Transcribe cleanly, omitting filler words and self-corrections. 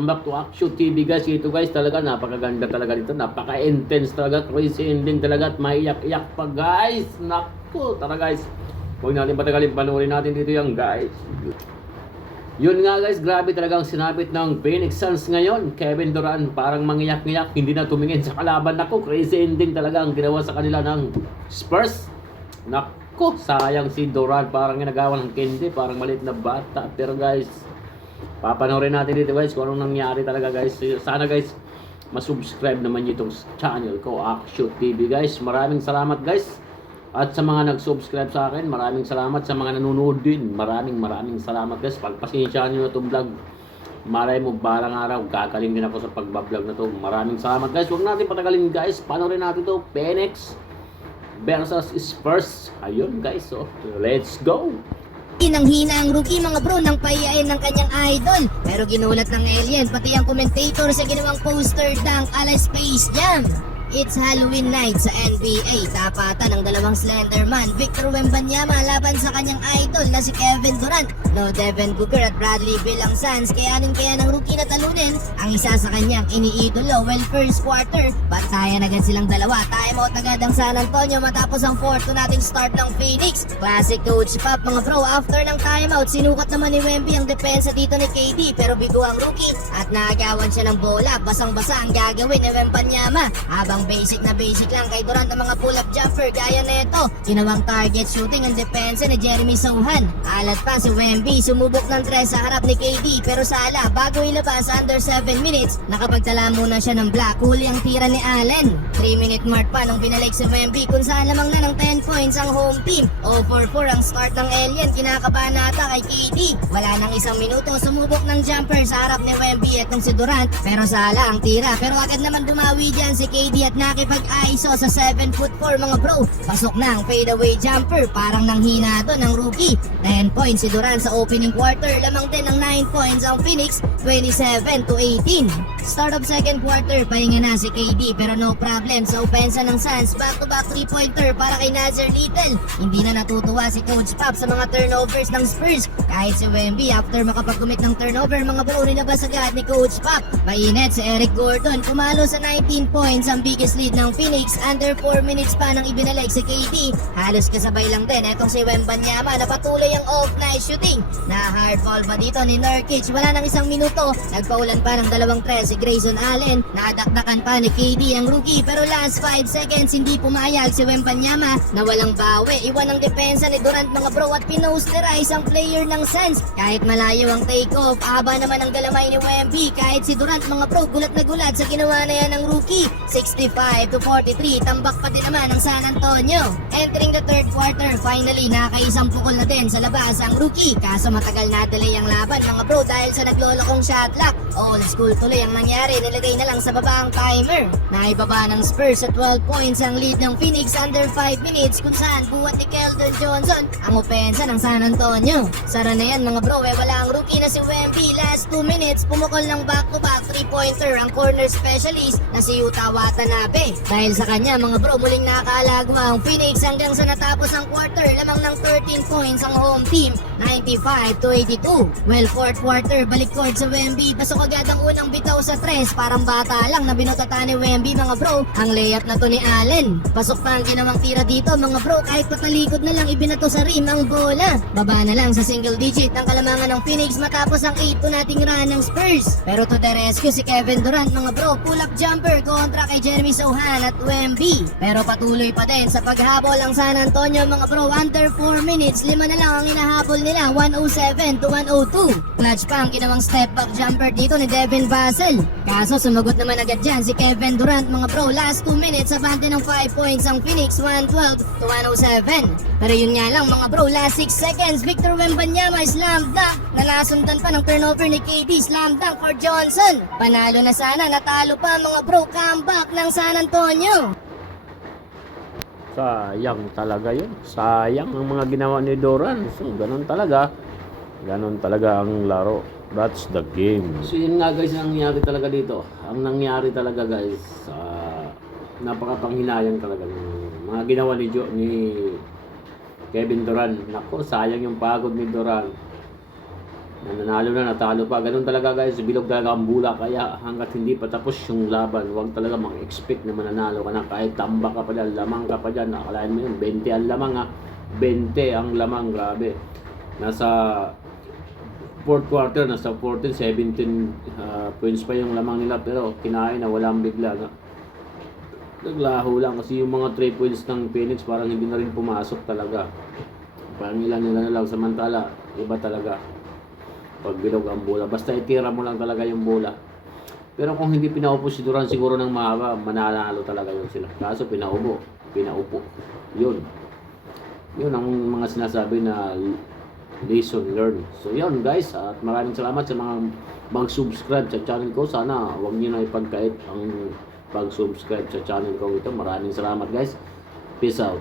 welcome back to Action TV guys. Ito guys talaga napakaganda talaga dito. Napaka-intense talaga, crazy ending talaga at maiyak-iyak pa guys. Naku, tara guys. Huwag natin patagalin, panoorin natin dito yan guys. Yun nga guys, grabe talagang sinapit ng Phoenix Suns ngayon. Kevin Durant parang mangiyak-iyak, hindi na tumingin sa kalaban. Naku, crazy ending talaga ang ginawa sa kanila ng Spurs. Naku, sayang si Durant, parang ginagawa ng candy, parang maliit na bata. Pero guys, papanoorin natin dito guys kung anong nangyari talaga guys. Sana guys, masubscribe naman nyo itong channel ko, Action TV guys. Maraming salamat guys. At sa mga nag-subscribe sa akin, maraming salamat. Sa mga nanonood din, maraming salamat guys. Pagpasensyahan nyo na itong vlog. Malay mo, balang araw, gagaling din ako sa pagbablog na to. Maraming salamat guys. Huwag natin patagalin guys. Panoorin natin to, Phoenix versus Spurs. Ayun guys, so let's go. Hinang-hina ang rookie mga bro nang pahiyain ng kanyang idol. Pero ginulat ng alien pati ang commentator sa ginawang poster dunk ala Space Jam. It's Halloween night sa NBA. Tapatan ng dalawang Slenderman, Victor Wembanyama laban sa kanyang idol na si Kevin Durant. No Devin Booker at Bradley Beal ang Suns, kayanin kaya ng rookie na talunin ang isa sa kanyang iniidolo. Well, first quarter, bantayan agad silang dalawa. Time out agad ang San Antonio matapos ang fourth to nating start ng Phoenix. Classic coach Pop mga bro. After ng timeout, sinukat naman ni Wemby ang depensa dito ni KD, pero bigo ang rookie at naagawan siya ng bola. Basang-basa ang gagawin ni Wembanyama. Habang basic lang kay Durant ang mga pull-up jumper gaya nito. Ginawang target shooting ang depensa ni Jeremy Sohan. Alat pa si Wemby, sumubok ng 3 sa harap ni KD, pero sala bago ilabas under 7 minutes. Nakapagtala muna siya ng block. Huli ang tira ni Allen. 3-minute mark pa nung binalik si Wemby kung saan lamang na ng 10 points ang home team. 0-4-4 ang start ng alien. Kinakabahan nata kay KD. Wala nang isang minuto, sumubok ng jumper sa harap ni Wemby at nung si Durant, pero sala ang tira. Pero agad naman dumawi dyan si KD at nakipag-ISO sa 7'4" mga bro. Pasok na ang fadeaway jumper, parang nanghina to ng rookie. 10 points si Durant sa opening quarter, lamang din ng 9 points ang Phoenix, 27-18. Start of second quarter, pahinga na si KD pero no problem sa opensa ng Suns. Back-to-back 3-pointer para kay Nazir Little. Hindi na natutuwa si Coach Pop sa mga turnovers ng Spurs. Kahit si Wemby after makapag-commit ng turnover mga bro, nilabas agad ni Coach Pop. Mainit si Eric Gordon, pumalo sa 19 points, ang biggest lead ng Phoenix. Under 4 minutes pa nang ibinalik si KD. Halos kasabay lang din etong si Wembanyama na patuloy ang off-night shooting. Na hard foul pa dito ni Nurkic. Wala nang isang minuto, nagpaulan pa ng dalawang tres si Grayson Allen. Nadakdakan pa ni KD ang rookie, pero last 5 seconds hindi pumayag si Wembanyama na walang bawi. Iwan ang depensa ni Durant mga bro at pinosterize ang player ng Suns. Kahit malayo ang take-off, haba naman ang galamay ni Wemby. Kahit si Durant mga bro, gulat na gulat sa ginawa na yan ng rookie. 65-43, tambak pa din naman ang San Antonio. Entering the third quarter, finally nakaisang pukol na din sa labas ang rookie. Kaso matagal na delay ang laban mga bro dahil sa naglolokong shot clock. Old school tuloy ang nangyari, nilagay na lang sa baba ang timer. Naibaba ng Spurs sa 12 points ang lead ng Phoenix under 5 minutes kung saan buhat ni Keldon Johnson ang opensa ng San Antonio. Sara na yan mga bro, wala ang rookie na si Wemby. Last 2 minutes, pumukol ng back-to-back 3-pointer ang corner specialist na si Yuta Watanabe. Dahil sa kanya mga bro, muling nakaalagwa ang Phoenix hanggang sa natapos ang quarter. Lamang ng 13 points ang home team, 95-82. Well, fourth quarter, balik court sa Wemby. Pasok agad ang unang bitaw sa tres. Parang bata lang na binutata ni Wemby mga bro. Ang layup na to ni Allen. Pasok pa ang ginawang tira dito mga bro. Kahit patalikod na lang ibinato sa rim ang bola. Baba na lang sa single digit ang kalamangan ng Phoenix matapos ang 8 to nating run ng Spurs. Pero to the rescue si Kevin Durant mga bro. Pull-up jumper kontra kay Jeremy Sohan at Wemby. Pero patuloy pa din sa paghabol ang San Antonio mga bro. Under 4 minutes, 5 na lang ang inahabol nila, 107-102. Clutch pa ang ginawang step back jumper dito ni Devin Vassell. Kaso sumagot naman agad dyan si Kevin Durant mga bro. Last 2 minutes, abante ng 5 points ang Phoenix, 112-107. Pero yun nga lang mga bro, last 6 seconds, Victor Wembanyama slam dunk. Nalasundan pa ng turnover ni KD, slam dunk for Johnson. Panalo na sana, natalo pa mga bro. Comeback ng San Antonio. Sayang talaga yun. Sayang ang mga ginawa ni Durant. So, ganun talaga. Ganun talaga ang laro. That's the game. So, yun nga guys, ang nangyari talaga dito. Ang nangyari talaga guys, napakapanghinayang talaga ng mga ginawa ni Kevin Durant. Nako, sayang yung pagod ni Durant. Nananalo na, natalo pa. Ganun talaga guys, bilog talaga ang bula. Kaya hanggat hindi pa tapos yung laban, huwag talaga mag-expect na mananalo ka na. Kahit tamba ka pa dyan, lamang ka pa dyan. Akalain mo yun, 20 ang lamang ha. 20 ang lamang, grabe. Nasa fourth quarter, nasa 14, 17 points pa yung lamang nila. Pero kinain na, walang bigla. Naglaho lang kasi yung mga 3 points ng Phoenix parang hindi na rin pumasok talaga. Parang ilan na lang, samantala iba talaga pag bilog ang bola. Basta itira mo lang talaga yung bola. Pero kung hindi pinaupo si Duran siguro ng mahaba, mananalo talaga yun sila. Kaso pinaupo. Yun ang mga sinasabi na lesson learned. So yun guys, at maraming salamat sa mga mag-subscribe sa channel ko. Sana huwag niyo na ipagkait ang pag-subscribe sa channel ko ito. Maraming salamat guys. Peace out.